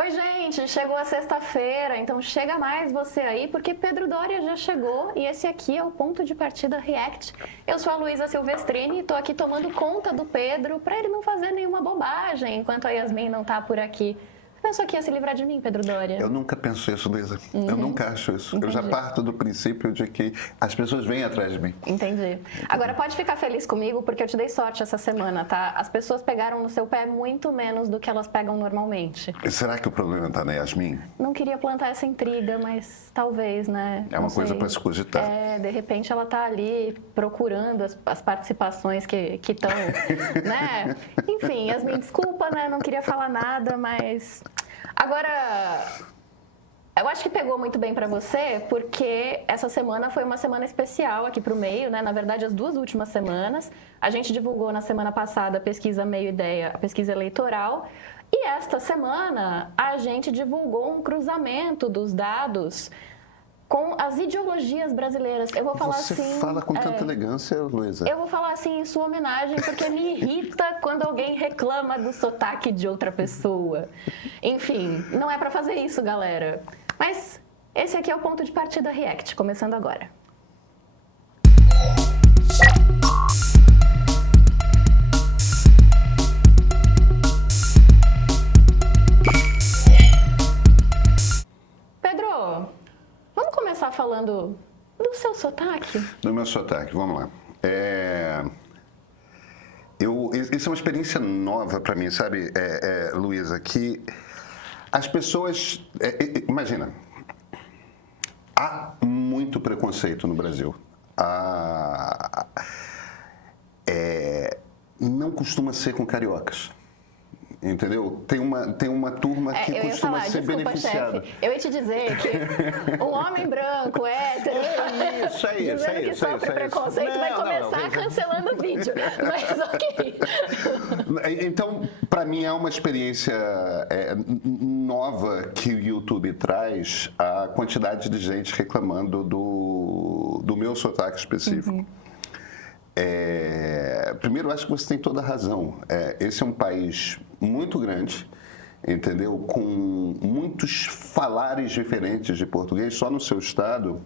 Oi, gente, chegou a sexta-feira, então chega mais você aí, porque Pedro Doria já chegou e esse aqui é o Ponto de Partida React. Eu sou a Luísa Silvestrini e tô aqui tomando conta do Pedro para ele não fazer nenhuma bobagem enquanto a Yasmin não tá por aqui. Pensou que ia se livrar de mim, Pedro Doria? Eu nunca penso isso, Luísa. Eu nunca acho isso. Entendi. Eu já parto do princípio de que as pessoas vêm atrás de mim. Entendi. Agora pode ficar feliz comigo porque eu te dei sorte essa semana, tá? As pessoas pegaram no seu pé muito menos do que elas pegam normalmente. E será que o problema está na Yasmin? Não queria plantar essa intriga, mas talvez, né? É uma coisa para se cogitar. De repente ela tá ali procurando as participações que estão, né? Enfim, Yasmin, desculpa, né? Não queria falar nada, mas... Agora, eu acho que pegou muito bem pra você, porque essa semana foi uma semana especial aqui pro Meio, né? Na verdade, as duas últimas semanas. A gente divulgou na semana passada a pesquisa Meio Ideia, a pesquisa eleitoral. E esta semana, a gente divulgou um cruzamento dos dados com as ideologias brasileiras. Eu vou falar Você assim... fala com tanta elegância, Luísa. Eu vou falar assim em sua homenagem, porque me irrita quando alguém reclama do sotaque de outra pessoa. Enfim, não é pra fazer isso, galera. Mas esse aqui é o Ponto de Partida React, começando agora. Pedro, vamos começar falando do seu sotaque? Do meu sotaque, vamos lá. Isso é uma experiência nova para mim, sabe, Luísa, que as pessoas... imagina, há muito preconceito no Brasil. Não costuma ser com cariocas. Entendeu? Tem uma turma que costuma ser beneficiada. Chefe, eu ia te dizer que um homem branco, hétero, dizendo que sofre preconceito, vai começar cancelando o vídeo. Mas ok. Então, para mim é uma experiência nova que o YouTube traz, a quantidade de gente reclamando do meu sotaque específico. Primeiro, eu acho que você tem toda a razão. Esse é um país muito grande, entendeu? Com muitos falares diferentes de português, só no seu estado.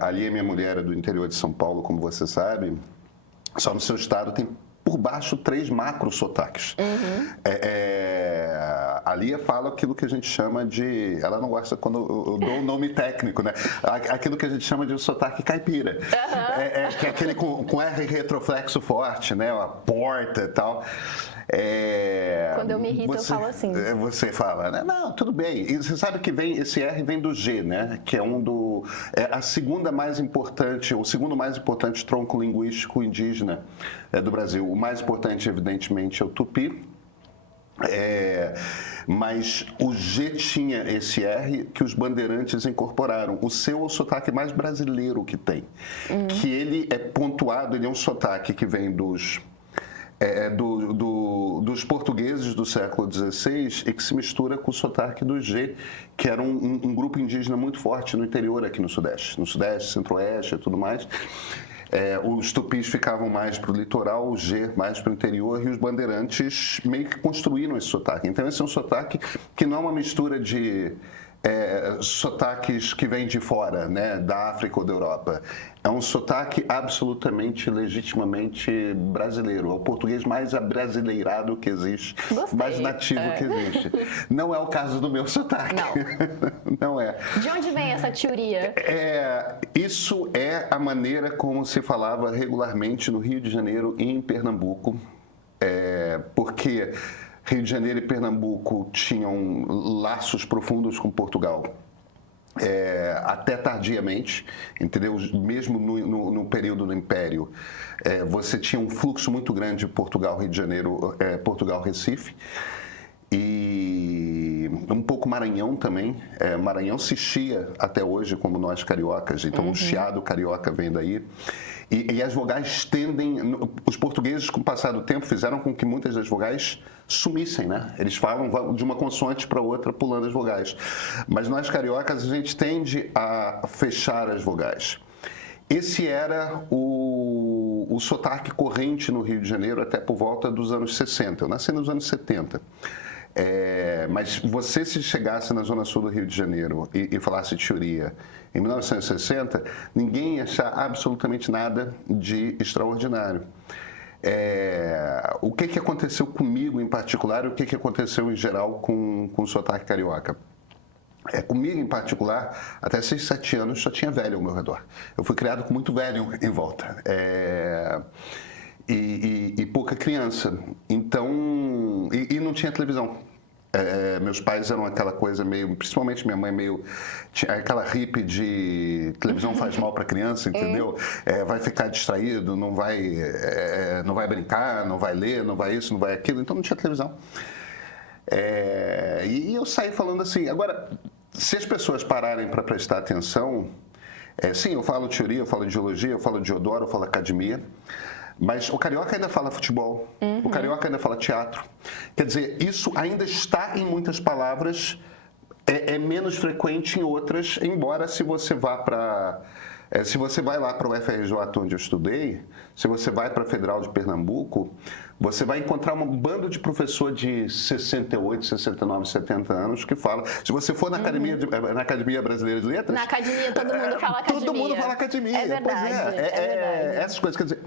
Ali a minha mulher é do interior de São Paulo, como você sabe. Só no seu estado tem por baixo 3 macro sotaques. A Lia fala aquilo que a gente chama de... Ela não gosta quando eu dou um nome técnico, né? Aquilo que a gente chama de sotaque caipira. Que é aquele com R retroflexo forte, né? A porta e tal. Quando eu me irrito, eu falo assim. Você fala, né? Não, tudo bem. E você sabe que esse R vem do G, né? Que é a segunda mais importante, o segundo mais importante tronco linguístico indígena do Brasil. O mais importante, evidentemente, é o Tupi. Mas o G tinha esse R que os bandeirantes incorporaram. O seu é o sotaque mais brasileiro que tem. Que ele é pontuado, ele é um sotaque que vem dos portugueses do século XVI e que se mistura com o sotaque do G, que era um grupo indígena muito forte no interior aqui no Sudeste. No Sudeste, Centro-Oeste e tudo mais. Os tupis ficavam mais para o litoral, o G mais para o interior, e os bandeirantes meio que construíram esse sotaque. Então, esse é um sotaque que não é uma mistura de sotaques que vêm de fora, né, da África ou da Europa. É um sotaque absolutamente, legitimamente brasileiro. É o português mais abrasileirado que existe, mais nativo que existe. Não é o caso do meu sotaque. Não é. De onde vem essa teoria? Isso é a maneira como se falava regularmente no Rio de Janeiro e em Pernambuco. Porque Rio de Janeiro e Pernambuco tinham laços profundos com Portugal. Até tardiamente, entendeu? Mesmo no período do Império, você tinha um fluxo muito grande de Portugal, Rio de Janeiro, Portugal, Recife. E um pouco Maranhão também. Maranhão se chia até hoje como nós cariocas, então o chiado carioca vem daí. E as vogais tendem... Os portugueses, com o passar do tempo, fizeram com que muitas das vogais sumissem, né? Eles falam de uma consoante para outra, pulando as vogais. Mas nós, cariocas, a gente tende a fechar as vogais. Esse era o sotaque corrente no Rio de Janeiro até por volta dos anos 60. Eu nasci nos anos 70. Mas você, se chegasse na Zona Sul do Rio de Janeiro e falasse de Choria em 1960, ninguém ia achar absolutamente nada de extraordinário. O que aconteceu comigo em particular e o que aconteceu em geral com o sotaque carioca? Comigo em particular, até 6, 7 anos só tinha velho ao meu redor. Eu fui criado com muito velho em volta. E pouca criança. Então, e não tinha televisão. Meus pais eram aquela coisa meio, principalmente minha mãe, meio aquela hippie de televisão faz mal para criança, entendeu? Vai ficar distraído, não vai brincar, não vai ler, não vai isso, não vai aquilo. Então não tinha televisão. E eu saí falando assim. Agora, se as pessoas pararem para prestar atenção, sim, eu falo teoria, eu falo ideologia, eu falo de Diodoro, eu falo academia. Mas o carioca ainda fala futebol, o carioca ainda fala teatro. Quer dizer, isso ainda está em muitas palavras, é menos frequente em outras, embora se você vá para... se você vai lá para o UFRJ, onde eu estudei, se você vai para a Federal de Pernambuco, você vai encontrar um bando de professor de 68, 69, 70 anos que fala. Se você for na Academia Brasileira de Letras... Na academia, todo mundo fala academia. Todo mundo fala academia. É verdade, verdade. Essas coisas, quer dizer...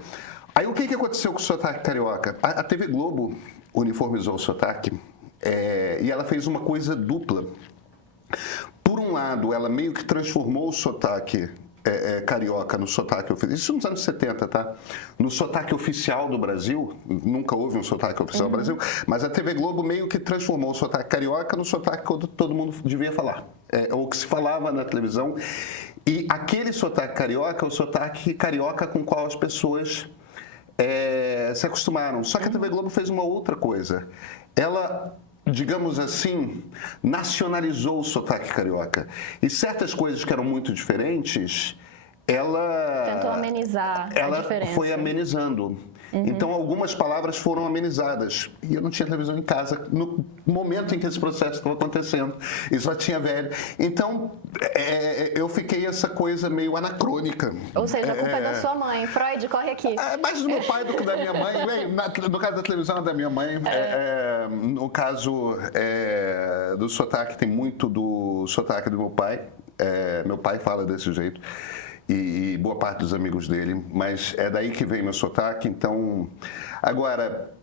Aí o que aconteceu com o sotaque carioca? A TV Globo uniformizou o sotaque e ela fez uma coisa dupla. Por um lado, ela meio que transformou o sotaque carioca no sotaque oficial. Isso nos anos 70, tá? No sotaque oficial do Brasil, nunca houve um sotaque oficial do Brasil, mas a TV Globo meio que transformou o sotaque carioca no sotaque que todo mundo devia falar, ou que se falava na televisão. E aquele sotaque carioca é o sotaque carioca com o qual as pessoas se acostumaram. Só que a TV Globo fez uma outra coisa. Ela, digamos assim, nacionalizou o sotaque carioca. E certas coisas que eram muito diferentes, ela... Tentou amenizar a diferença. Ela foi amenizando. Então, algumas palavras foram amenizadas. E eu não tinha televisão em casa no momento em que esse processo estava acontecendo. E só tinha velho. Então, eu fiquei essa coisa meio anacrônica. Ou seja, a culpa é da sua mãe. Freud, corre aqui. Mais do meu pai do que da minha mãe. No caso da televisão, é da minha mãe. No caso do sotaque, tem muito do sotaque do meu pai. Meu pai fala desse jeito. E boa parte dos amigos dele, mas é daí que vem meu sotaque. Então, agora,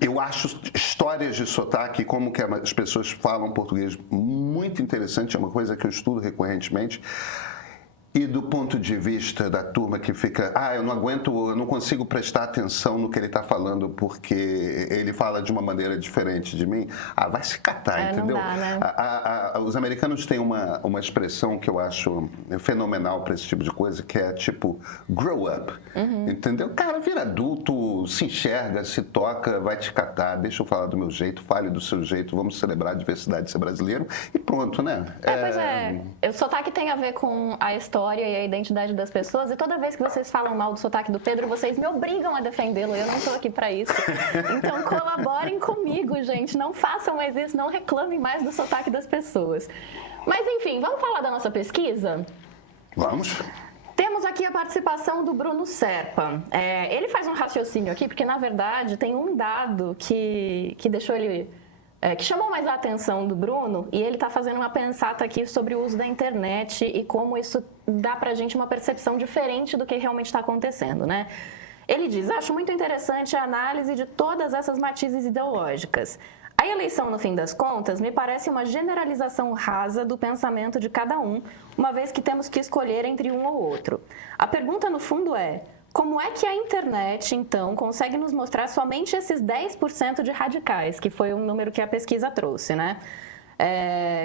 eu acho histórias de sotaque, como que as pessoas falam português, muito interessante, é uma coisa que eu estudo recorrentemente. E do ponto de vista da turma que fica, eu não aguento, eu não consigo prestar atenção no que ele está falando porque ele fala de uma maneira diferente de mim, vai se catar, entendeu? Não dá, né? Os americanos têm uma expressão que eu acho fenomenal para esse tipo de coisa, que é tipo, grow up, entendeu? Cara, vira adulto, se enxerga, se toca, vai te catar, deixa eu falar do meu jeito, fale do seu jeito, vamos celebrar a diversidade de ser brasileiro e pronto, né? Pois é. O sotaque tem a ver com a história e a identidade das pessoas, e toda vez que vocês falam mal do sotaque do Pedro, vocês me obrigam a defendê-lo, eu não estou aqui para isso. Então colaborem comigo, gente, não façam mais isso, não reclamem mais do sotaque das pessoas. Mas enfim, vamos falar da nossa pesquisa? Vamos. Temos aqui a participação do Bruno Serpa. Ele faz um raciocínio aqui, porque na verdade tem um dado que deixou ele... que chamou mais a atenção do Bruno, e ele está fazendo uma pensata aqui sobre o uso da internet e como isso dá para a gente uma percepção diferente do que realmente está acontecendo, né? Ele diz, acho muito interessante a análise de todas essas matizes ideológicas. A eleição, no fim das contas, me parece uma generalização rasa do pensamento de cada um, uma vez que temos que escolher entre um ou outro. A pergunta, no fundo, é... Como é que a internet, então, consegue nos mostrar somente esses 10% de radicais, que foi um número que a pesquisa trouxe, né?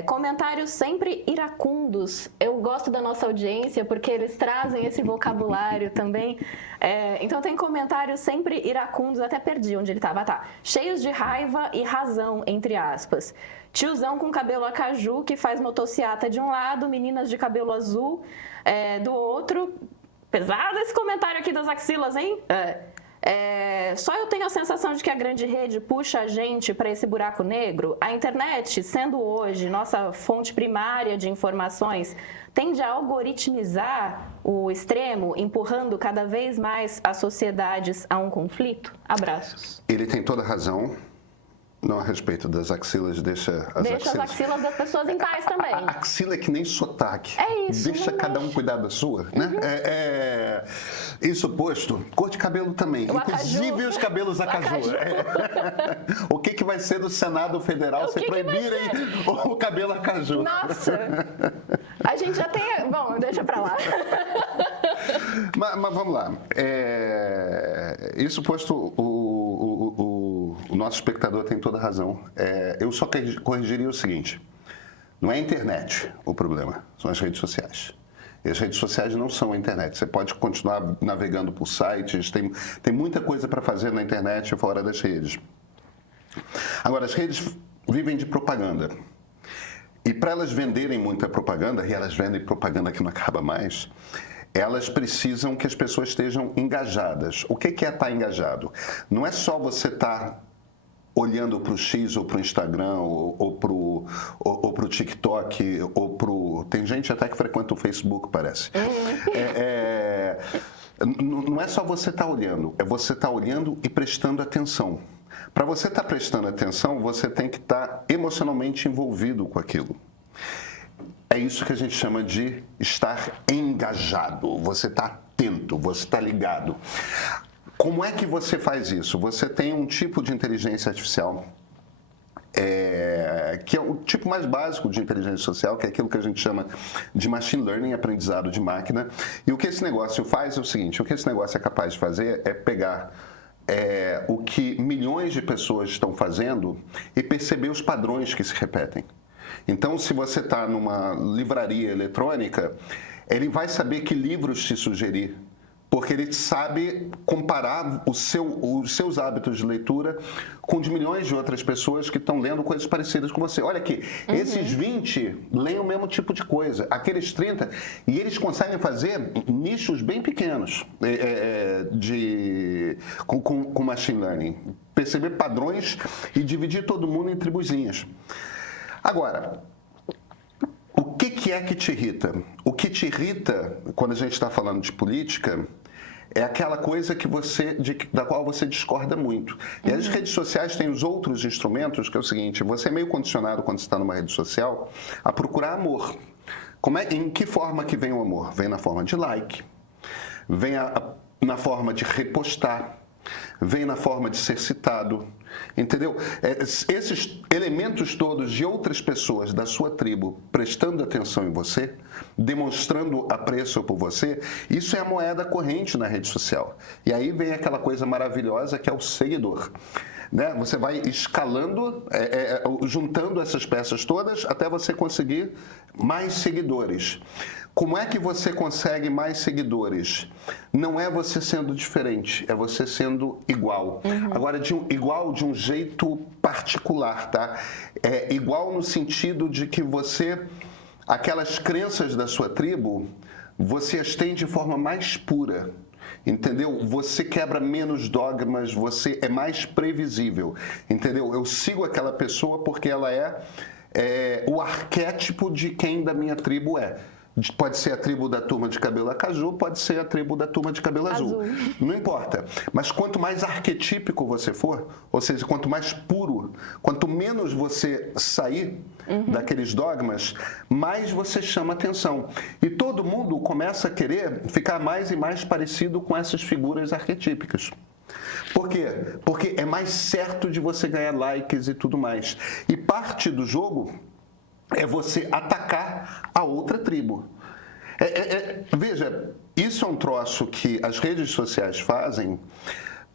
Comentários sempre iracundos. Eu gosto da nossa audiência porque eles trazem esse vocabulário também. Então, tem comentários sempre iracundos, até perdi onde ele estava. Cheios de raiva e razão, entre aspas. Tiozão com cabelo acaju que faz motociata de um lado, meninas de cabelo azul do outro... Pesado esse comentário aqui das axilas, hein? Só eu tenho a sensação de que a grande rede puxa a gente para esse buraco negro. A internet, sendo hoje nossa fonte primária de informações, tende a algoritmizar o extremo, empurrando cada vez mais as sociedades a um conflito? Abraços. Ele tem toda a razão. Não, a respeito das axilas, deixa as axilas das pessoas em paz também. A axila é que nem sotaque. É isso. Deixa cada um cuidar da sua, né? Isso posto, cor de cabelo também. Inclusive os cabelos acaju. O que vai ser do Senado Federal se proibirem o cabelo acaju? Nossa! A gente já tem... Bom, deixa pra lá. Mas vamos lá. Isso posto, o nosso espectador tem toda a razão. Eu só corrigiria o seguinte: não é a internet o problema, são as redes sociais. E as redes sociais não são a internet. Você pode continuar navegando por sites, tem muita coisa para fazer na internet e fora das redes. Agora, as redes vivem de propaganda. E para elas venderem muita propaganda, e elas vendem propaganda que não acaba mais, elas precisam que as pessoas estejam engajadas. O que é estar engajado? Não é só você estar olhando para o X ou para o Instagram ou para o TikTok ou para o... Tem gente até que frequenta o Facebook, parece. Não é só você estar olhando, é você estar olhando e prestando atenção. Para você estar prestando atenção, você tem que estar emocionalmente envolvido com aquilo. É isso que a gente chama de estar engajado. Você está atento, você está ligado. Como é que você faz isso? Você tem um tipo de inteligência artificial, que é o tipo mais básico de inteligência social, que é aquilo que a gente chama de machine learning, aprendizado de máquina. E o que esse negócio faz é o seguinte: o que esse negócio é capaz de fazer é pegar o que milhões de pessoas estão fazendo e perceber os padrões que se repetem. Então, se você está numa livraria eletrônica, ele vai saber que livros te sugerir, porque ele sabe comparar os seus hábitos de leitura com de milhões de outras pessoas que estão lendo coisas parecidas com você. Olha aqui, esses 20 leem o mesmo tipo de coisa, aqueles 30, e eles conseguem fazer nichos bem pequenos com machine learning. Perceber padrões e dividir todo mundo em tribuzinhas. Agora, o que é que te irrita? O que te irrita, quando a gente está falando de política, é aquela coisa da qual você discorda muito. E as redes sociais têm os outros instrumentos, que é o seguinte: você é meio condicionado, quando você está numa rede social, a procurar amor. Em que forma que vem o amor? Vem na forma de like, vem na forma de repostar, vem na forma de ser citado, entendeu? Esses elementos todos de outras pessoas da sua tribo prestando atenção em você, demonstrando apreço por você, isso é a moeda corrente na rede social. E aí vem aquela coisa maravilhosa que é o seguidor. Né? Você vai escalando, juntando essas peças todas até você conseguir mais seguidores. Como é que você consegue mais seguidores? Não é você sendo diferente, é você sendo igual. Agora, igual de um jeito particular, tá? É igual no sentido de que aquelas crenças da sua tribo, você as tem de forma mais pura. Entendeu? Você quebra menos dogmas, você é mais previsível. Entendeu? Eu sigo aquela pessoa porque ela é o arquétipo de quem da minha tribo é. Pode ser a tribo da turma de cabelo acaju, pode ser a tribo da turma de cabelo azul. Não importa. Mas quanto mais arquetípico você for, ou seja, quanto mais puro, quanto menos você sair daqueles dogmas, mais você chama atenção. E todo mundo começa a querer ficar mais e mais parecido com essas figuras arquetípicas. Por quê? Porque é mais certo de você ganhar likes e tudo mais. E parte do jogo é você atacar a outra tribo. Veja, isso é um troço que as redes sociais fazem,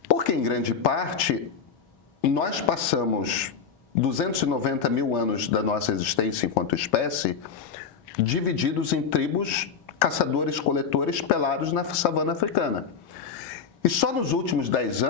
porque em grande parte nós passamos 290 mil anos da nossa existência enquanto espécie divididos em tribos caçadores-coletores pelados na savana africana. E só nos últimos 10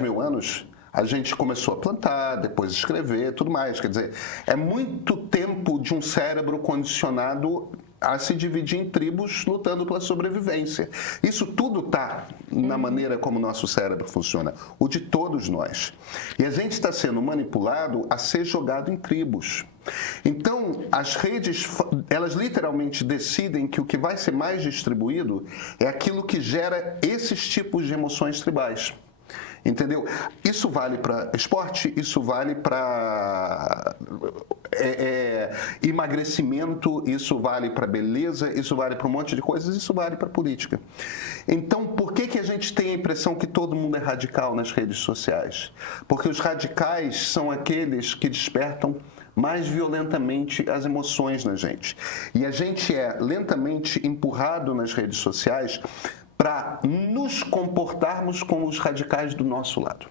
mil anos, a gente começou a plantar, depois escrever, tudo mais. Quer dizer, é muito tempo de um cérebro condicionado a se dividir em tribos lutando pela sobrevivência. Isso tudo está na maneira como o nosso cérebro funciona, o de todos nós. E a gente está sendo manipulado a ser jogado em tribos. Então, as redes, elas literalmente decidem que o que vai ser mais distribuído é aquilo que gera esses tipos de emoções tribais. Entendeu? Isso vale para esporte, isso vale para emagrecimento, isso vale para beleza, isso vale para um monte de coisas, isso vale para política. Então, por que a gente tem a impressão que todo mundo é radical nas redes sociais? Porque os radicais são aqueles que despertam mais violentamente as emoções na gente. E a gente é lentamente empurrado nas redes sociais para nos comportarmos como os radicais do nosso lado.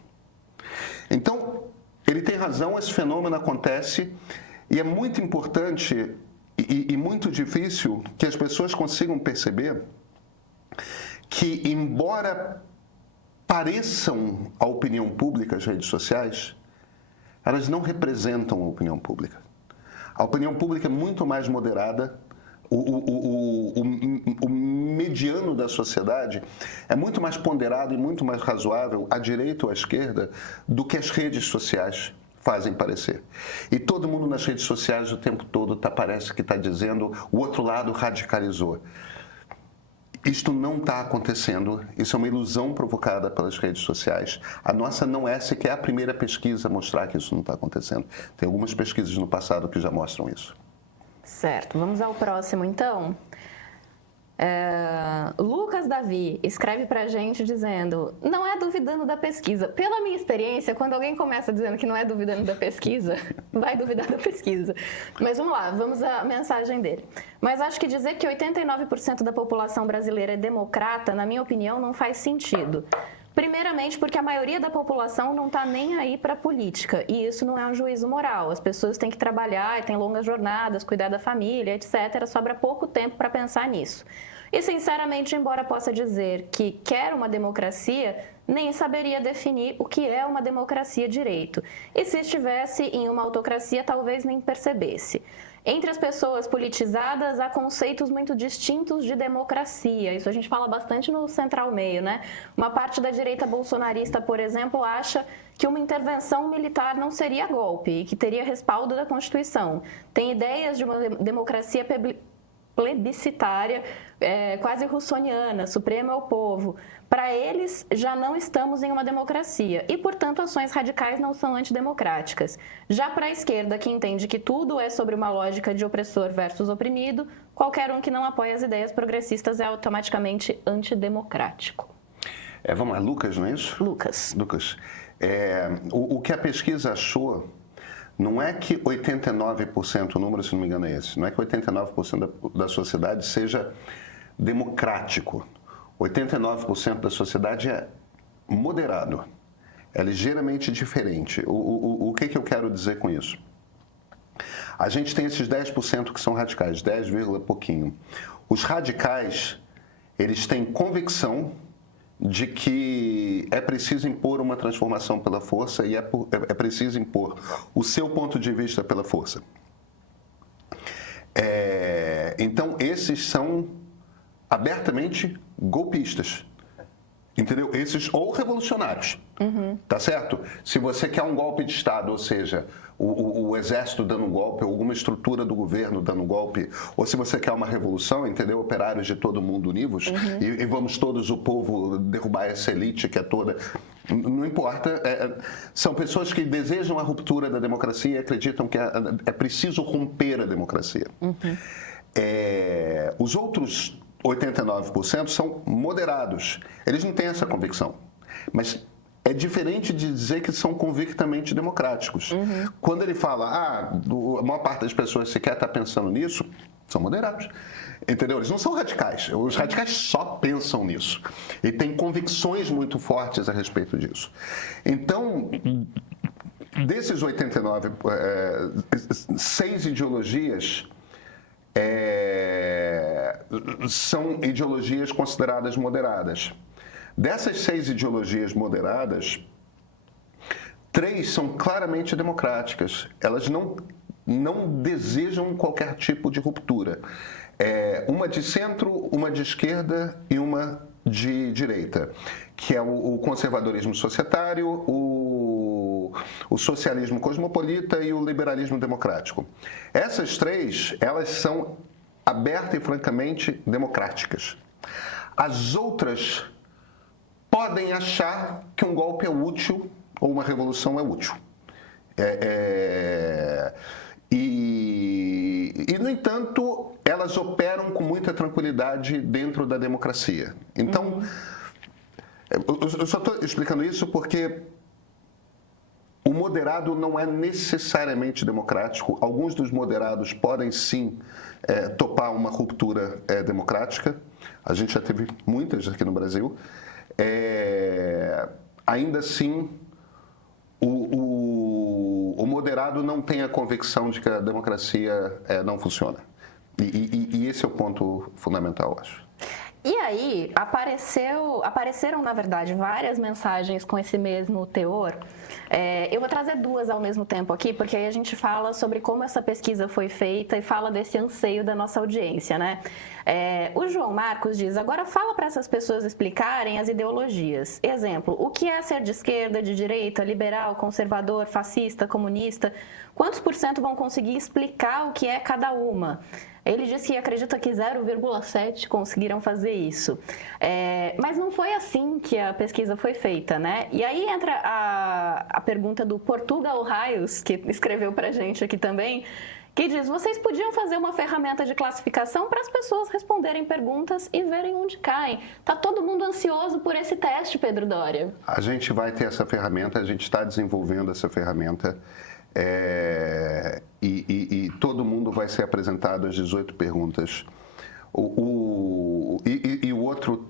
Então, ele tem razão, esse fenômeno acontece e é muito importante e muito difícil que as pessoas consigam perceber que, embora pareçam a opinião pública as redes sociais, elas não representam a opinião pública. A opinião pública é muito mais moderada. O mediano da sociedade é muito mais ponderado e muito mais razoável à direita ou à esquerda do que as redes sociais fazem parecer. E todo mundo nas redes sociais o tempo todo parece que está dizendo o outro lado radicalizou. Isto não está acontecendo, isso é uma ilusão provocada pelas redes sociais. A nossa não é sequer a primeira pesquisa a mostrar que isso não está acontecendo. Tem algumas pesquisas no passado que já mostram isso. Certo, vamos ao próximo então. Lucas Davi escreve pra gente dizendo: não é duvidando da pesquisa. Pela minha experiência, quando alguém começa dizendo que não é duvidando da pesquisa, vai duvidar da pesquisa. Mas vamos lá, vamos à mensagem dele. Mas acho que dizer que 89% da população brasileira é democrata, na minha opinião, não faz sentido. Primeiramente, porque a maioria da população não está nem aí para a política, e isso não é um juízo moral. As pessoas têm que trabalhar, têm longas jornadas, cuidar da família, etc. Sobra pouco tempo para pensar nisso. E, sinceramente, embora possa dizer que quer uma democracia, nem saberia definir o que é uma democracia direito. E se estivesse em uma autocracia, talvez nem percebesse. Entre as pessoas politizadas, há conceitos muito distintos de democracia. Isso a gente fala bastante no Central Meio, né? Uma parte da direita bolsonarista, por exemplo, acha que uma intervenção militar não seria golpe e que teria respaldo da Constituição. Tem ideias de uma democracia plebiscitária, quase russoniana, suprema ao povo. Para eles, já não estamos em uma democracia e, portanto, ações radicais não são antidemocráticas. Já para a esquerda, que entende que tudo é sobre uma lógica de opressor versus oprimido, qualquer um que não apoia as ideias progressistas é automaticamente antidemocrático. Vamos lá, Lucas, não é isso? Lucas. O que a pesquisa achou não é que 89%, o número, se não me engano, é esse, não é que 89% da sociedade seja democrático. 89% da sociedade é moderado, é ligeiramente diferente. O que eu quero dizer com isso? A gente tem esses 10% que são radicais, 10, pouquinho. Os radicais, eles têm convicção de que é preciso impor uma transformação pela força e é preciso impor o seu ponto de vista pela força. Então, esses são abertamente golpistas, entendeu? Esses ou revolucionários, tá certo? Se você quer um golpe de Estado, ou seja, o exército dando um golpe, ou alguma estrutura do governo dando um golpe, ou se você quer uma revolução, entendeu? Operários de todo mundo univos, e vamos todos, o povo, derrubar essa elite que é toda... Não importa, são pessoas que desejam a ruptura da democracia e acreditam que é preciso romper a democracia. Os outros 89% são moderados. Eles não têm essa convicção. Mas é diferente de dizer que são convictamente democráticos. Quando ele fala, a maior parte das pessoas sequer está pensando nisso, são moderados. Entendeu? Eles não são radicais. Os radicais só pensam nisso. E têm convicções muito fortes a respeito disso. Então, desses 89, 6 ideologias... são ideologias consideradas moderadas. Dessas 6 ideologias moderadas, 3 são claramente democráticas. Elas não desejam qualquer tipo de ruptura. Uma de centro, uma de esquerda e uma de direita, que é o conservadorismo societário, o socialismo cosmopolita e o liberalismo democrático. Essas 3, elas são aberta e francamente democráticas. As outras podem achar que um golpe é útil ou uma revolução é útil. No entanto, elas operam com muita tranquilidade dentro da democracia. Então, eu só estou explicando isso porque o moderado não é necessariamente democrático. Alguns dos moderados podem, sim, topar uma ruptura democrática. A gente já teve muitas aqui no Brasil. Ainda assim, o moderado não tem a convicção de que a democracia não funciona. E esse é o ponto fundamental, eu acho. E aí, apareceram, na verdade, várias mensagens com esse mesmo teor. Eu vou trazer duas ao mesmo tempo aqui, porque aí a gente fala sobre como essa pesquisa foi feita e fala desse anseio da nossa audiência, né? O João Marcos diz, agora fala para essas pessoas explicarem as ideologias. Exemplo, o que é ser de esquerda, de direita, liberal, conservador, fascista, comunista? Quantos % vão conseguir explicar o que é cada uma? Ele diz que acredita que 0,7 conseguiram fazer isso. Mas não foi assim que a pesquisa foi feita, né? E aí entra a pergunta do Portugal Raios, que escreveu pra gente aqui também, que diz, vocês podiam fazer uma ferramenta de classificação para as pessoas responderem perguntas e verem onde caem. Tá todo mundo ansioso por esse teste, Pedro Doria. A gente vai ter essa ferramenta, a gente está desenvolvendo essa ferramenta. E todo mundo vai ser apresentado às 18 perguntas. O outro,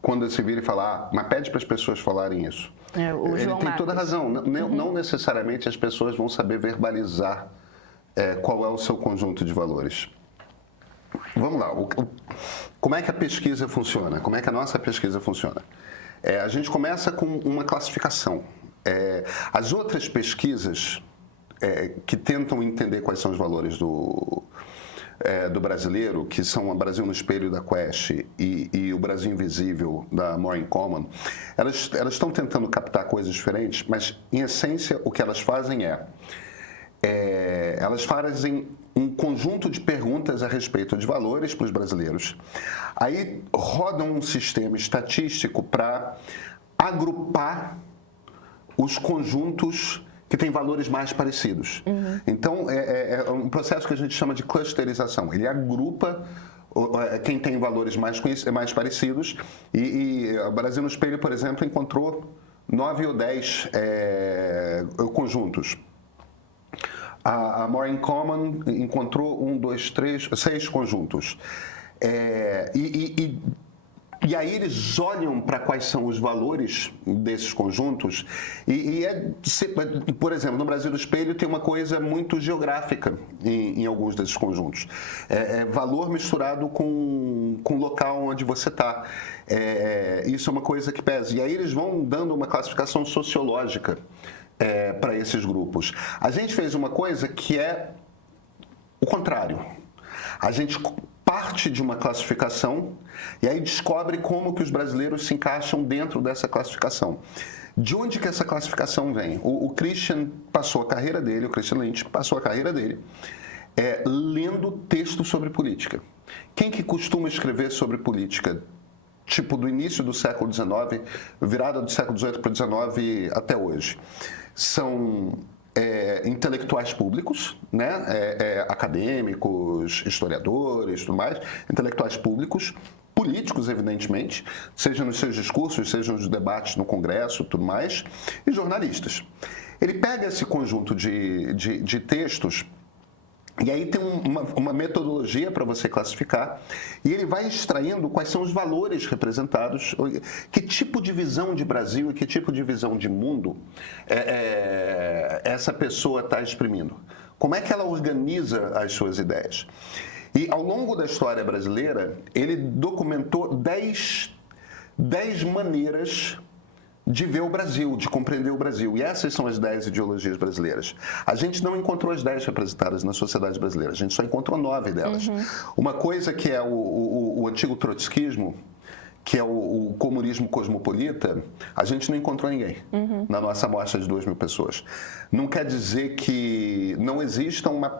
quando se vira e fala, mas pede para as pessoas falarem isso. Ele tem toda a razão. Não necessariamente as pessoas vão saber verbalizar qual é o seu conjunto de valores. Vamos lá. Como é que a pesquisa funciona? Como é que a nossa pesquisa funciona? A gente começa com uma classificação. As outras pesquisas que tentam entender quais são os valores do brasileiro, que são o Brasil no Espelho da Quest e o Brasil Invisível da More in Common, elas estão tentando captar coisas diferentes, mas, em essência, o que elas fazem elas fazem um conjunto de perguntas a respeito de valores para os brasileiros. Aí rodam um sistema estatístico para agrupar os conjuntos que tem valores mais parecidos. Então, é um processo que a gente chama de clusterização. Ele agrupa quem tem valores mais parecidos e o Brasil no Espelho, por exemplo, encontrou 9 ou 10 conjuntos. A More in Common encontrou 6 conjuntos. E aí eles olham para quais são os valores desses conjuntos por exemplo, no Brasil do Espelho tem uma coisa muito geográfica em alguns desses conjuntos. Valor misturado com o local onde você está. Isso é uma coisa que pesa. E aí eles vão dando uma classificação sociológica para esses grupos. A gente fez uma coisa que é o contrário. A gente parte de uma classificação e aí descobre como que os brasileiros se encaixam dentro dessa classificação. De onde que essa classificação vem? O Christian passou a carreira dele, o Christian Lynch passou a carreira dele lendo textos sobre política. Quem que costuma escrever sobre política? Tipo do início do século XIX, virada do século XVIII para o XIX até hoje. São intelectuais públicos, né? Acadêmicos, historiadores, tudo mais, intelectuais públicos, políticos, evidentemente, seja nos seus discursos, seja nos debates no Congresso, tudo mais, e jornalistas. Ele pega esse conjunto de textos e aí tem uma metodologia para você classificar e ele vai extraindo quais são os valores representados, que tipo de visão de Brasil e que tipo de visão de mundo essa pessoa está exprimindo. Como é que ela organiza as suas ideias? E ao longo da história brasileira, ele documentou 10 maneiras de ver o Brasil, de compreender o Brasil. E essas são as 10 ideologias brasileiras. A gente não encontrou as 10 representadas na sociedade brasileira, a gente só encontrou 9 delas. Uma coisa que é o antigo trotskismo, que é o comunismo cosmopolita, a gente não encontrou ninguém na nossa amostra de 2.000 pessoas. Não quer dizer que não existam, mas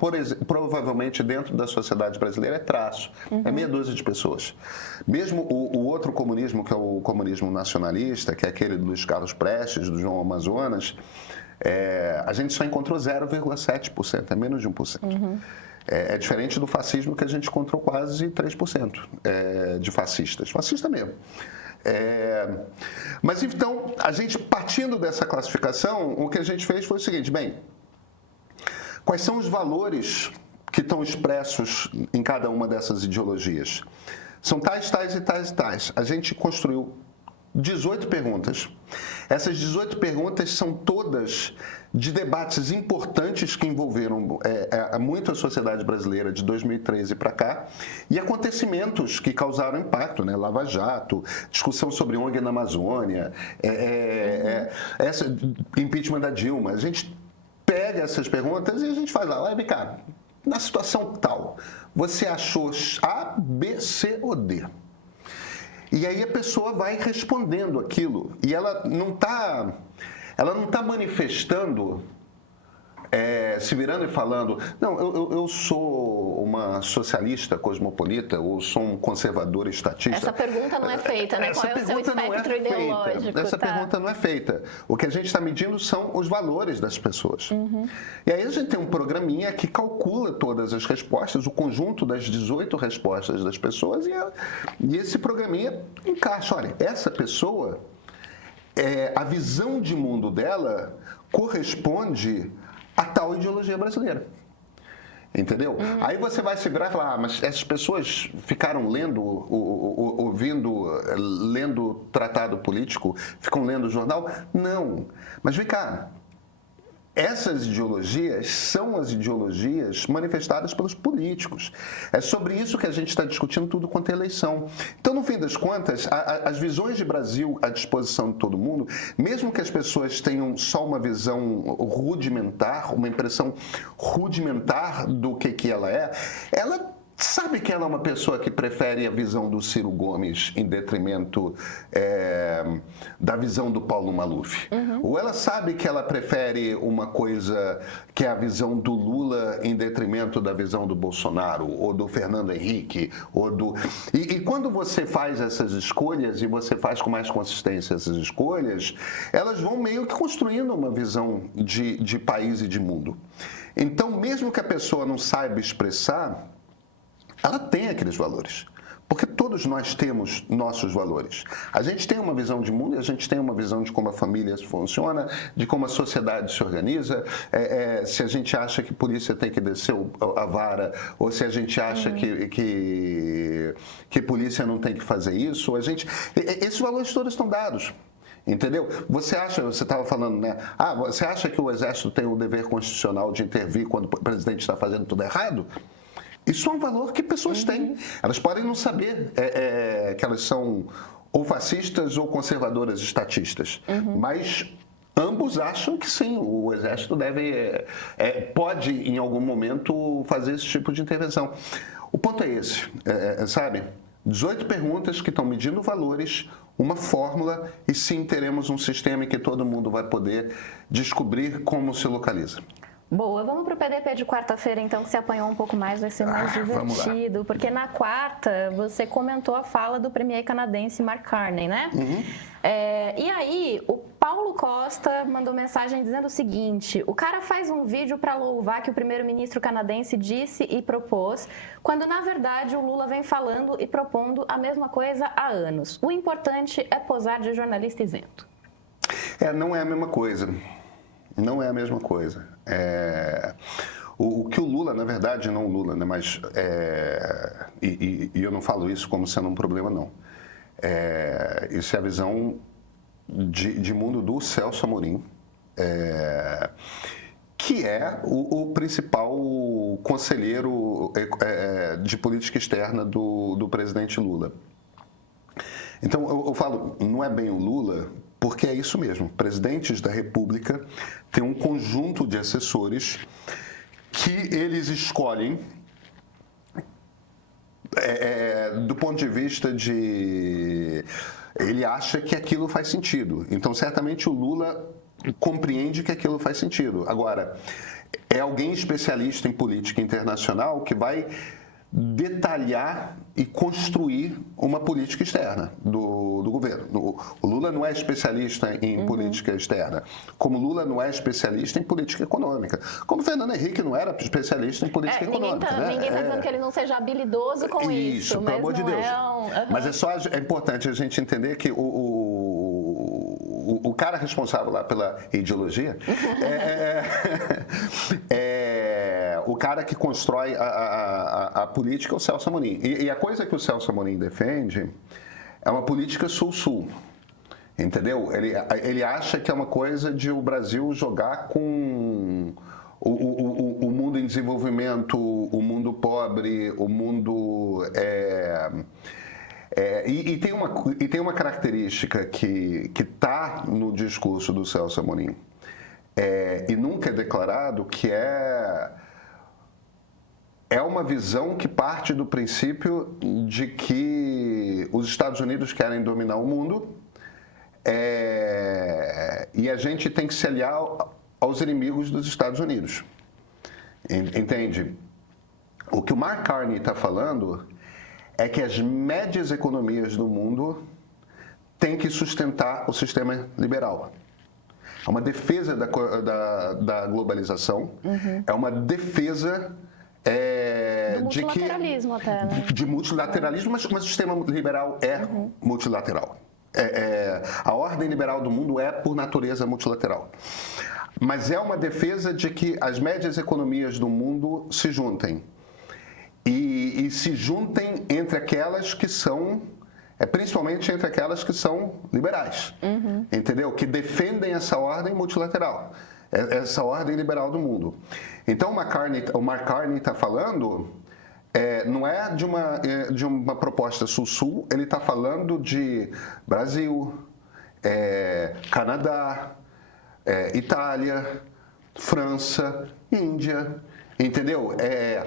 provavelmente dentro da sociedade brasileira é traço. É meia dúzia de pessoas. Mesmo o outro comunismo, que é o comunismo nacionalista, que é aquele do Luiz Carlos Prestes, do João Amazonas, a gente só encontrou 0,7%, é menos de 1%. É diferente do fascismo, que a gente encontrou quase 3% de fascistas. Fascista mesmo. Mas então, a gente, partindo dessa classificação, o que a gente fez foi o seguinte: bem, quais são os valores que estão expressos em cada uma dessas ideologias? São tais, tais e tais e tais. A gente construiu 18 perguntas. Essas 18 perguntas são todas de debates importantes que envolveram muito a sociedade brasileira de 2013 para cá e acontecimentos que causaram impacto, né? Lava Jato, discussão sobre ONG na Amazônia, impeachment da Dilma. A gente pega essas perguntas e a gente faz lá, vem cá, na situação tal, você achou A, B, C ou D? E aí a pessoa vai respondendo aquilo. E ela não está manifestando, se virando e falando, não, eu sou uma socialista cosmopolita, ou sou um conservador estatista. Essa pergunta não é feita, né? Qual é o seu espectro ideológico? Essa pergunta não é feita. O que a gente está medindo são os valores das pessoas. E aí a gente tem um programinha que calcula todas as respostas, o conjunto das 18 respostas das pessoas, e esse programinha encaixa. Olha, essa pessoa, a visão de mundo dela corresponde a tal ideologia brasileira. Entendeu? Aí você vai se virar e falar, mas essas pessoas ficaram lendo, lendo tratado político, ficam lendo jornal? Não. Mas vem cá, essas ideologias são as ideologias manifestadas pelos políticos. É sobre isso que a gente está discutindo tudo quanto é eleição. Então, no fim das contas, as visões de Brasil à disposição de todo mundo, mesmo que as pessoas tenham só uma visão rudimentar, uma impressão rudimentar do que ela é, ela sabe que ela é uma pessoa que prefere a visão do Ciro Gomes em detrimento da visão do Paulo Maluf. Ou ela sabe que ela prefere uma coisa que é a visão do Lula em detrimento da visão do Bolsonaro, ou do Fernando Henrique, ou do... E quando você faz essas escolhas, e você faz com mais consistência essas escolhas, elas vão meio que construindo uma visão de país e de mundo. Então, mesmo que a pessoa não saiba expressar, ela tem aqueles valores, porque todos nós temos nossos valores. A gente tem uma visão de mundo e a gente tem uma visão de como a família funciona, de como a sociedade se organiza, se a gente acha que polícia tem que descer a vara, ou se a gente acha que polícia não tem que fazer isso. Esses valores todos estão dados. Entendeu? Você estava falando, né? Você acha que o Exército tem o dever constitucional de intervir quando o presidente está fazendo tudo errado? Isso é um valor que pessoas têm. Elas podem não saber que elas são ou fascistas ou conservadoras estatistas, mas ambos acham que sim, o Exército pode em algum momento fazer esse tipo de intervenção. O ponto é esse, sabe? 18 perguntas que estão medindo valores, uma fórmula, e sim teremos um sistema em que todo mundo vai poder descobrir como se localiza. Boa, vamos para o PDP de quarta-feira, então, que se apanhou um pouco mais, vai ser mais divertido. Porque na quarta, você comentou a fala do premier canadense Mark Carney, né? E aí, o Paulo Costa mandou mensagem dizendo o seguinte: o cara faz um vídeo para louvar que o primeiro-ministro canadense disse e propôs, quando, na verdade, o Lula vem falando e propondo a mesma coisa há anos. O importante é posar de jornalista isento. Não é a mesma coisa. Não é a mesma coisa. O que o Lula, na verdade, não o Lula, né, mas, e eu não falo isso como sendo um problema, não. Isso é a visão de mundo do Celso Amorim, que é o principal conselheiro de política externa do presidente Lula. Então, eu falo, não é bem o Lula, porque é isso mesmo. Presidentes da República têm um conjunto de assessores que eles escolhem do ponto de vista de... Ele acha que aquilo faz sentido. Então, certamente, o Lula compreende que aquilo faz sentido. Agora, é alguém especialista em política internacional que vai detalhar e construir uma política externa do governo. O Lula não é especialista em política externa, como Lula não é especialista em política econômica, como Fernando Henrique não era especialista em política econômica. Ninguém está dizendo que ele não seja habilidoso com isso, pelo amor de Deus. Mas é importante a gente entender que o cara responsável lá pela ideologia o cara que constrói a política é o Celso Amorim. E a coisa que o Celso Amorim defende é uma política sul-sul. Entendeu? Ele acha que é uma coisa de o Brasil jogar com o mundo em desenvolvimento, o mundo pobre, o mundo... E tem uma característica que está no discurso do Celso Amorim e nunca é declarado, que é uma visão que parte do princípio de que os Estados Unidos querem dominar o mundo e a gente tem que se aliar aos inimigos dos Estados Unidos. Entende? O que o Mark Carney está falando é que as médias economias do mundo têm que sustentar o sistema liberal. É uma defesa da globalização, é uma defesa do multilateralismo até, né? De multilateralismo, mas o sistema liberal é multilateral. A ordem liberal do mundo é, por natureza, multilateral. Mas é uma defesa de que as médias economias do mundo se juntem. E se juntem entre aquelas que são, principalmente entre aquelas que são liberais, entendeu? Que defendem essa ordem multilateral, essa ordem liberal do mundo. Então, o Mark Carney está falando, não é de uma proposta sul-sul, ele está falando de Brasil, Canadá, Itália, França, Índia, entendeu?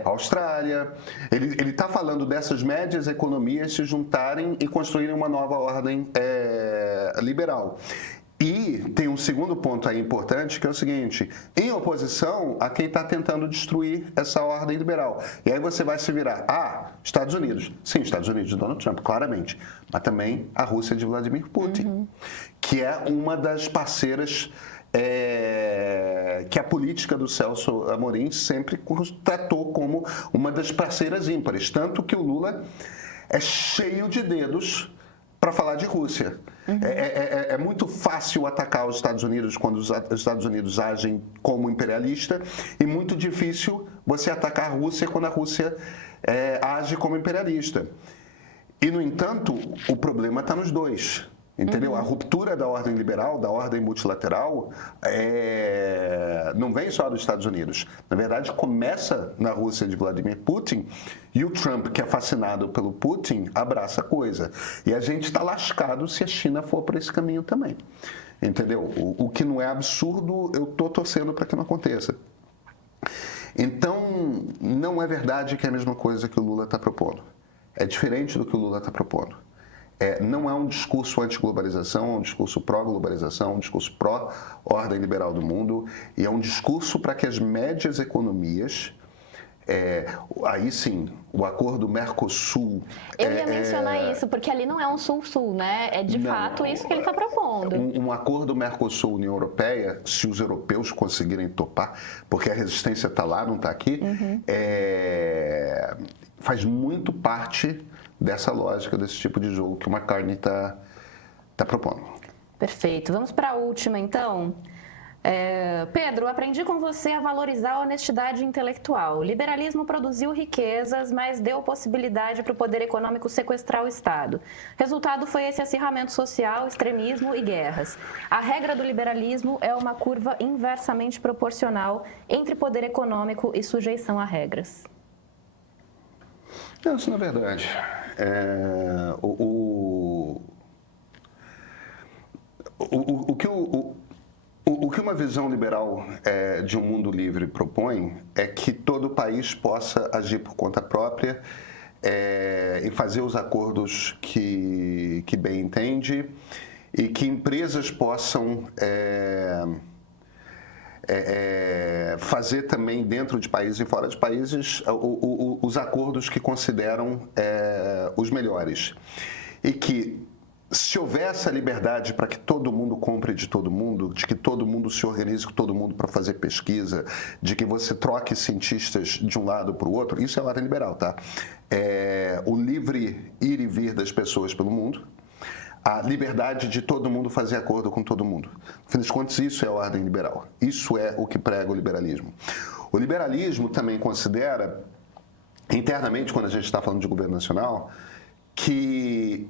Austrália. Ele está falando dessas médias economias se juntarem e construírem uma nova ordem liberal. E tem um segundo ponto aí importante, que é o seguinte: em oposição a quem está tentando destruir essa ordem liberal. E aí você vai se virar, Estados Unidos. Sim, Estados Unidos de Donald Trump, claramente. Mas também a Rússia de Vladimir Putin, que é uma das parceiras que a política do Celso Amorim sempre tratou como uma das parceiras ímpares. Tanto que o Lula é cheio de dedos para falar de Rússia. É muito fácil atacar os Estados Unidos quando os Estados Unidos agem como imperialista e muito difícil você atacar a Rússia quando a Rússia age como imperialista. E, no entanto, o problema está nos dois. Entendeu? A ruptura da ordem liberal, da ordem multilateral, não vem só dos Estados Unidos. Na verdade, começa na Rússia de Vladimir Putin, e o Trump, que é fascinado pelo Putin, abraça a coisa. E a gente está lascado se a China for por esse caminho também. Entendeu? O que não é absurdo, eu estou torcendo para que não aconteça. Então, não é verdade que é a mesma coisa que o Lula está propondo. É diferente do que o Lula está propondo. Não é um discurso anti-globalização, é um discurso pró-globalização, um discurso pró-ordem liberal do mundo, e é um discurso para que as médias economias, aí sim, o acordo Mercosul... Eu ia mencionar isso, porque ali não é um sul-sul, né? É de fato isso que ele está propondo. Um acordo Mercosul-União Europeia, se os europeus conseguirem topar, porque a resistência está lá, não está aqui, faz muito parte dessa lógica, desse tipo de jogo que o Mark Carney está propondo. Perfeito. Vamos para a última, então. Pedro, aprendi com você a valorizar a honestidade intelectual. O liberalismo produziu riquezas, mas deu possibilidade para o poder econômico sequestrar o Estado. Resultado foi esse acirramento social, extremismo e guerras. A regra do liberalismo é uma curva inversamente proporcional entre poder econômico e sujeição a regras. Não, isso não é verdade. O que uma visão liberal de um mundo livre propõe é que todo país possa agir por conta própria e fazer os acordos que bem entende e que empresas possam fazer também dentro de países e fora de países os acordos que consideram os melhores. E que, se houver essa liberdade para que todo mundo compre de todo mundo, de que todo mundo se organize com todo mundo para fazer pesquisa, de que você troque cientistas de um lado para o outro, isso é ordem liberal, tá? O livre ir e vir das pessoas pelo mundo, a liberdade de todo mundo fazer acordo com todo mundo. No fim das contas, isso é ordem liberal. Isso é o que prega o liberalismo. O liberalismo também considera, internamente, quando a gente está falando de governo nacional, que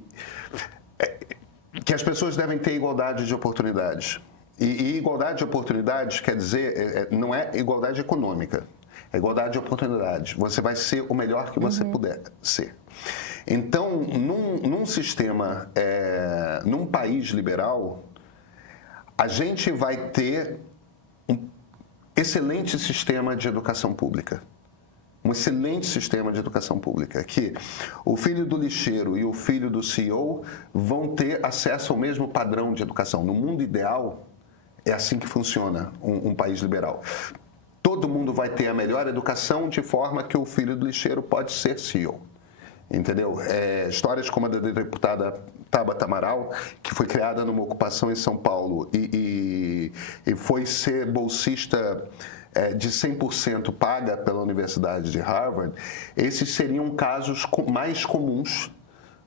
as pessoas devem ter igualdade de oportunidades. E igualdade de oportunidades quer dizer, não é igualdade econômica, é igualdade de oportunidades. Você vai ser o melhor que você puder ser. Então, num sistema, num país liberal, a gente vai ter um excelente sistema de educação pública. Um excelente sistema de educação pública, que o filho do lixeiro e o filho do CEO vão ter acesso ao mesmo padrão de educação. No mundo ideal, é assim que funciona um país liberal. Todo mundo vai ter a melhor educação de forma que o filho do lixeiro pode ser CEO. Entendeu? Histórias como a da deputada Tabata Amaral, que foi criada numa ocupação em São Paulo e foi ser bolsista de 100% paga pela Universidade de Harvard, esses seriam casos mais comuns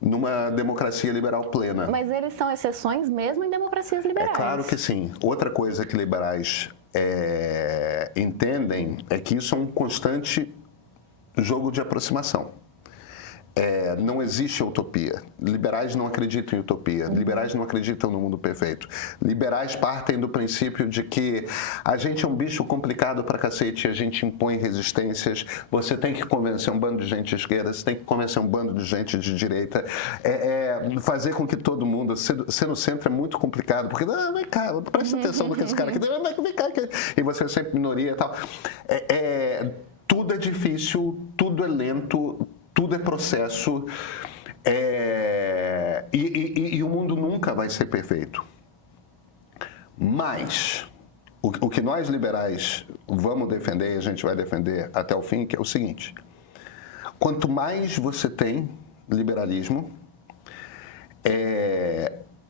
numa democracia liberal plena. Mas eles são exceções mesmo em democracias liberais. É claro que sim. Outra coisa que liberais entendem é que isso é um constante jogo de aproximação. Não existe utopia. Liberais não acreditam em utopia. Liberais não acreditam no mundo perfeito. Liberais partem do princípio de que a gente é um bicho complicado pra cacete, a gente impõe resistências, você tem que convencer um bando de gente de esquerda, você tem que convencer um bando de gente de direita, fazer com que todo mundo, ser no centro é muito complicado, porque, vem cá, presta atenção no que esse cara aqui, vem cá, e você é sempre minoria e tal. Tudo é difícil, tudo é lento, tudo é processo, e o mundo nunca vai ser perfeito. Mas o que nós liberais vamos defender, e a gente vai defender até o fim, que é o seguinte: quanto mais você tem liberalismo,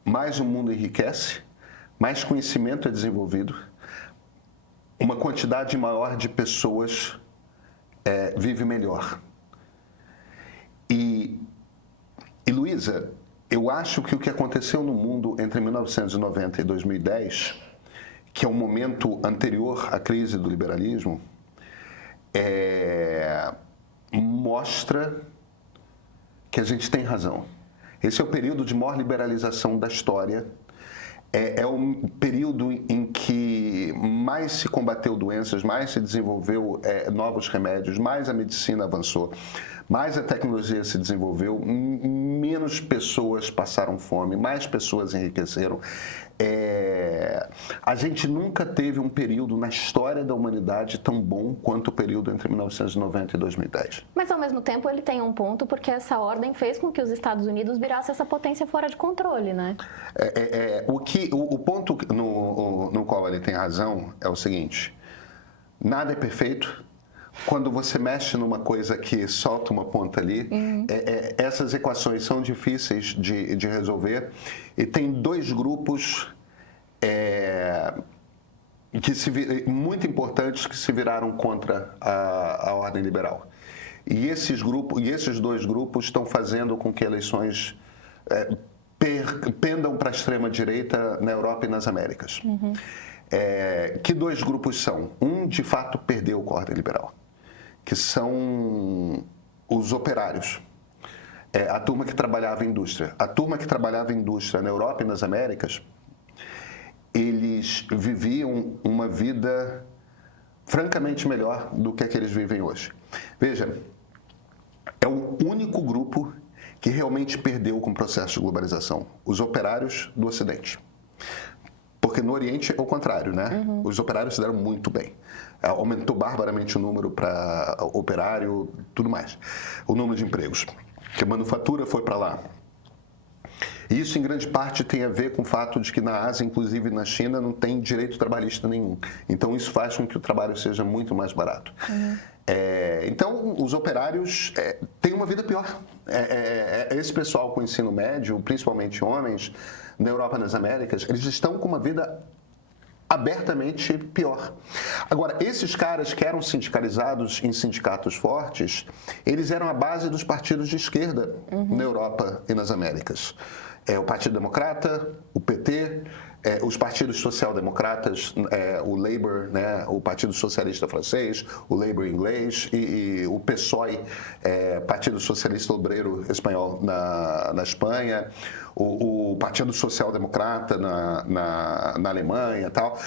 mais o mundo enriquece, mais conhecimento é desenvolvido, uma quantidade maior de pessoas vive melhor. E Luísa, eu acho que o que aconteceu no mundo entre 1990 e 2010, que é um momento anterior à crise do liberalismo, mostra que a gente tem razão. Esse é o período de maior liberalização da história. É um período em que mais se combateu doenças, mais se desenvolveu novos remédios, mais a medicina avançou, mais a tecnologia se desenvolveu, menos pessoas passaram fome, mais pessoas enriqueceram. A gente nunca teve um período na história da humanidade tão bom quanto o período entre 1990 e 2010. Mas, ao mesmo tempo, ele tem um ponto, porque essa ordem fez com que os Estados Unidos virassem essa potência fora de controle, né? O ponto no qual ele tem razão é o seguinte: nada é perfeito. Quando você mexe numa coisa que solta uma ponta ali, essas equações são difíceis de resolver, e tem dois grupos muito importantes que se viraram contra a ordem liberal. E esses dois grupos estão fazendo com que eleições pendam para a extrema-direita na Europa e nas Américas. Que dois grupos são? Um, de fato, perdeu com a ordem liberal, que são os operários, a turma que trabalhava em indústria. A turma que trabalhava em indústria na Europa e nas Américas, eles viviam uma vida francamente melhor do que a que eles vivem hoje. Veja, é o único grupo que realmente perdeu com o processo de globalização, os operários do Ocidente. Porque no Oriente é o contrário, né? Os operários se deram muito bem. Aumentou barbaramente o número para operário, tudo mais. O número de empregos. Que a manufatura foi para lá. E isso, em grande parte, tem a ver com o fato de que na Ásia, inclusive na China, não tem direito trabalhista nenhum. Então, isso faz com que o trabalho seja muito mais barato. Então, os operários têm uma vida pior. Esse pessoal com ensino médio, principalmente homens, na Europa e nas Américas, eles estão com uma vida abertamente pior. Agora, esses caras que eram sindicalizados em sindicatos fortes, eles eram a base dos partidos de esquerda na Europa e nas Américas. O Partido Democrata, o PT, os partidos social-democratas, o Labour, né, o Partido Socialista Francês, o Labour inglês e o PSOE, Partido Socialista Obreiro Espanhol na Espanha, o Partido Social-Democrata na Alemanha e tal.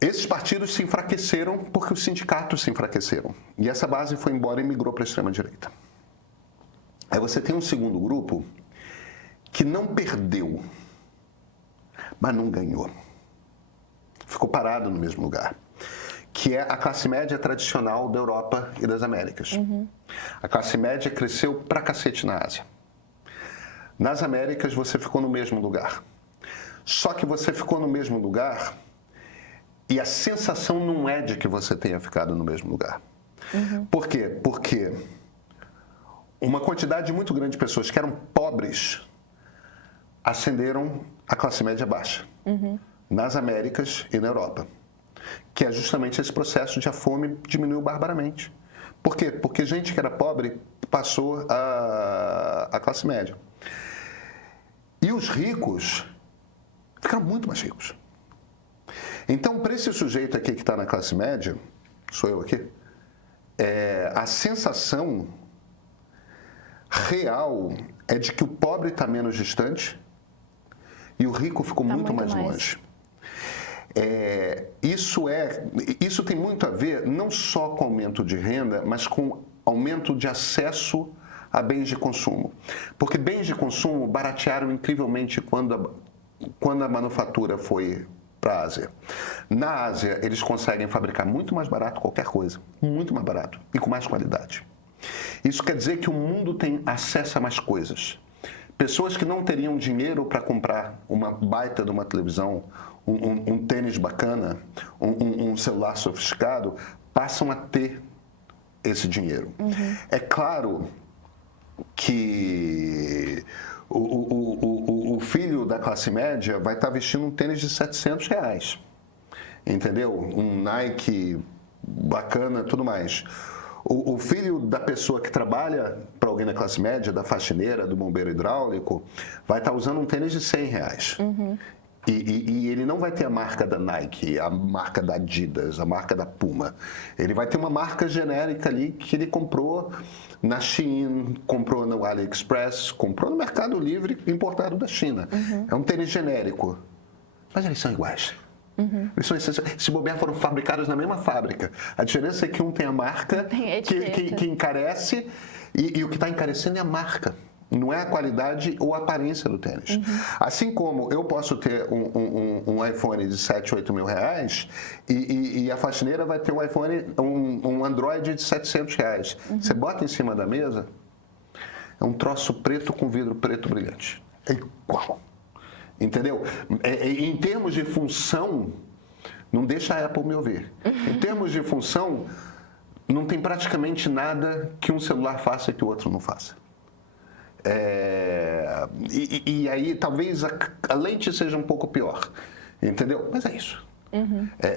Esses partidos se enfraqueceram porque os sindicatos se enfraqueceram. E essa base foi embora e migrou para a extrema-direita. Aí você tem um segundo grupo que não perdeu, mas não ganhou. Ficou parado no mesmo lugar. Que é a classe média tradicional da Europa e das Américas. A classe média cresceu pra cacete na Ásia. Nas Américas você ficou no mesmo lugar. Só que você ficou no mesmo lugar e a sensação não é de que você tenha ficado no mesmo lugar. Por quê? Porque uma quantidade muito grande de pessoas que eram pobres ascenderam à classe média baixa, nas Américas e na Europa, que é justamente esse processo de a fome diminuiu barbaramente. Por quê? Porque gente que era pobre passou à classe média. E os ricos ficaram muito mais ricos. Então, para esse sujeito aqui que está na classe média, sou eu aqui, a sensação real é de que o pobre está menos distante e o rico ficou muito mais longe. Isso tem muito a ver não só com aumento de renda, mas com aumento de acesso a bens de consumo. Porque bens de consumo baratearam incrivelmente quando a manufatura foi para a Ásia. Na Ásia, eles conseguem fabricar muito mais barato qualquer coisa, muito mais barato e com mais qualidade. Isso quer dizer que o mundo tem acesso a mais coisas. Pessoas que não teriam dinheiro para comprar uma baita de uma televisão, um tênis bacana, um celular sofisticado, passam a ter esse dinheiro. É claro que o filho da classe média vai estar vestindo um tênis de R$700, entendeu? Um Nike bacana, tudo mais. O filho da pessoa que trabalha para alguém da classe média, da faxineira, do bombeiro hidráulico, vai estar usando um tênis de R$100. E ele não vai ter a marca da Nike, a marca da Adidas, a marca da Puma. Ele vai ter uma marca genérica ali que ele comprou na Shein, comprou no AliExpress, comprou no Mercado Livre importado da China. É um tênis genérico, mas eles são iguais. Eles são se bobear, foram fabricados na mesma fábrica. A diferença é que um tem a marca que encarece e o que está encarecendo é a marca. Não é a qualidade ou a aparência do tênis. Assim como eu posso ter um iPhone de 7, 8 mil reais e a faxineira vai ter um iPhone, um Android de R$700. Você bota em cima da mesa, é um troço preto com vidro preto brilhante. É igual. Entendeu? Em termos de função, não deixa a Apple me ouvir. Em termos de função, não tem praticamente nada que um celular faça que o outro não faça. E aí talvez a lente seja um pouco pior, entendeu? Mas é isso.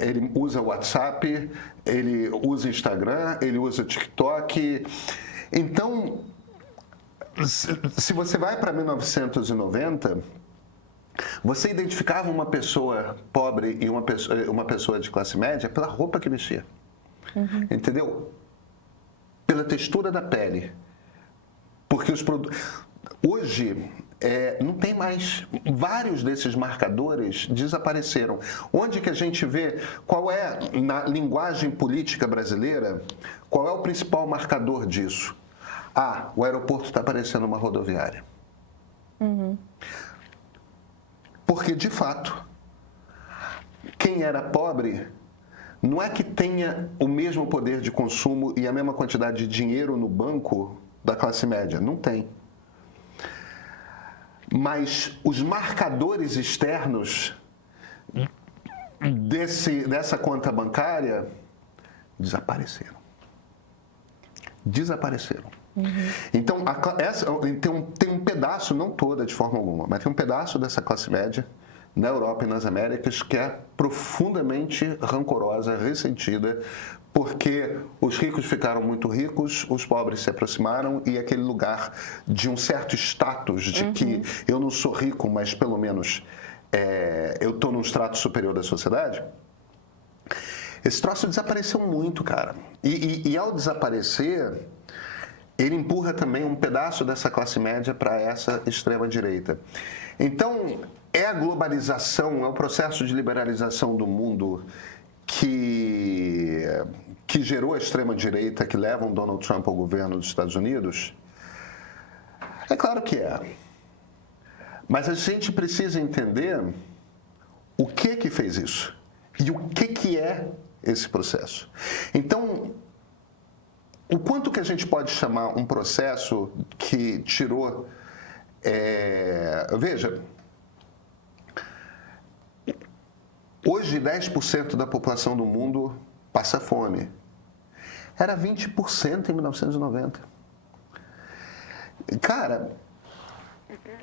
Ele usa WhatsApp, ele usa Instagram, ele usa TikTok. Então, se você vai para 1990, você identificava uma pessoa pobre e uma pessoa de classe média pela roupa que vestia, entendeu? Pela textura da pele. Porque hoje não tem mais, vários desses marcadores desapareceram. Onde que a gente vê, qual é, na linguagem política brasileira, qual é o principal marcador disso? O aeroporto está parecendo uma rodoviária. Porque, de fato, quem era pobre não é que tenha o mesmo poder de consumo e a mesma quantidade de dinheiro no banco da classe média. Não tem. Mas os marcadores externos dessa conta bancária desapareceram. Então, tem um pedaço, não toda de forma alguma, mas tem um pedaço dessa classe média na Europa e nas Américas que é profundamente rancorosa, ressentida, porque os ricos ficaram muito ricos, os pobres se aproximaram e aquele lugar de um certo status de que eu não sou rico, mas pelo menos eu estou num estrato superior da sociedade, esse troço desapareceu muito, cara. E ao desaparecer, ele empurra também um pedaço dessa classe média para essa extrema-direita. Então, é a globalização, é o processo de liberalização do mundo que gerou a extrema-direita, que leva um Donald Trump ao governo dos Estados Unidos? É claro que é. Mas a gente precisa entender o que fez isso e o que é esse processo. Então, o quanto que a gente pode chamar um processo que tirou... Veja, hoje 10% da população do mundo passa fome. Era 20% em 1990. Cara,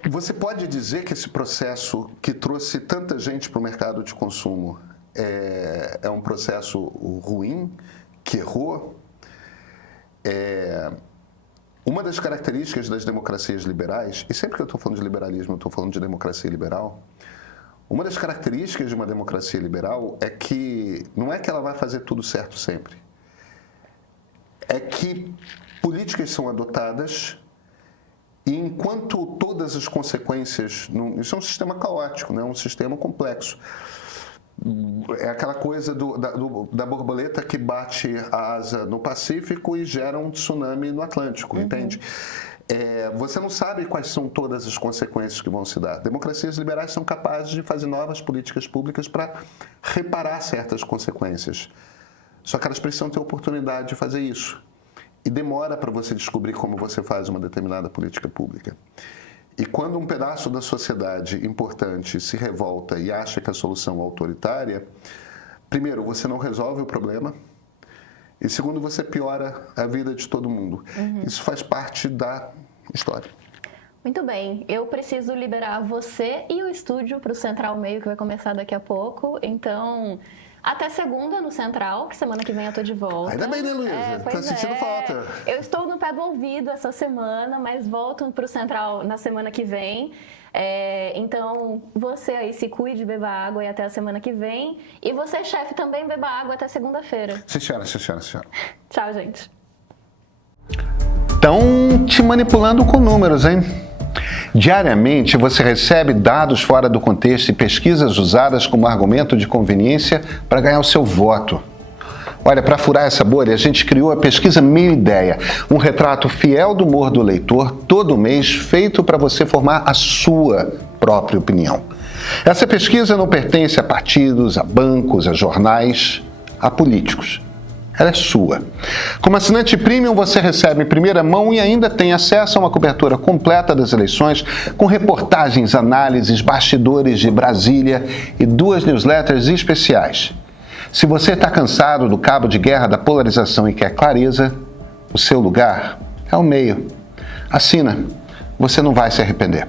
você pode dizer que esse processo que trouxe tanta gente para o mercado de consumo é um processo ruim, que errou? Uma das características das democracias liberais, e sempre que eu estou falando de liberalismo, eu estou falando de democracia liberal, uma das características de uma democracia liberal é que não é que ela vai fazer tudo certo sempre. É que políticas são adotadas e enquanto todas as consequências... Isso é um sistema caótico, né? Um sistema complexo. É aquela coisa da borboleta que bate a asa no Pacífico e gera um tsunami no Atlântico, entende? Você não sabe quais são todas as consequências que vão se dar. Democracias liberais são capazes de fazer novas políticas públicas para reparar certas consequências. Só que elas precisam ter oportunidade de fazer isso. E demora para você descobrir como você faz uma determinada política pública. E quando um pedaço da sociedade importante se revolta e acha que a solução é autoritária, primeiro, você não resolve o problema e segundo, você piora a vida de todo mundo. Isso faz parte da história. Muito bem, eu preciso liberar você e o estúdio para o Central Meio, que vai começar daqui a pouco, então... Até segunda no Central, que semana que vem eu tô de volta. Ainda bem, né, Luísa? Tá sentindo falta. Eu estou no pé do ouvido essa semana, mas volto pro Central na semana que vem. Então, você aí se cuide, beba água e até a semana que vem. E você, chefe, também beba água até segunda-feira. Sim, senhora. Tchau, gente. Estão te manipulando com números, hein? Diariamente, você recebe dados fora do contexto e pesquisas usadas como argumento de conveniência para ganhar o seu voto. Olha, para furar essa bolha, a gente criou a pesquisa Meio Ideia, um retrato fiel do humor do leitor, todo mês, feito para você formar a sua própria opinião. Essa pesquisa não pertence a partidos, a bancos, a jornais, a políticos. Ela é sua. Como assinante premium, você recebe em primeira mão e ainda tem acesso a uma cobertura completa das eleições, com reportagens, análises, bastidores de Brasília e 2 newsletters especiais. Se você está cansado do cabo de guerra da polarização e quer clareza, o seu lugar é o Meio. Assina, você não vai se arrepender.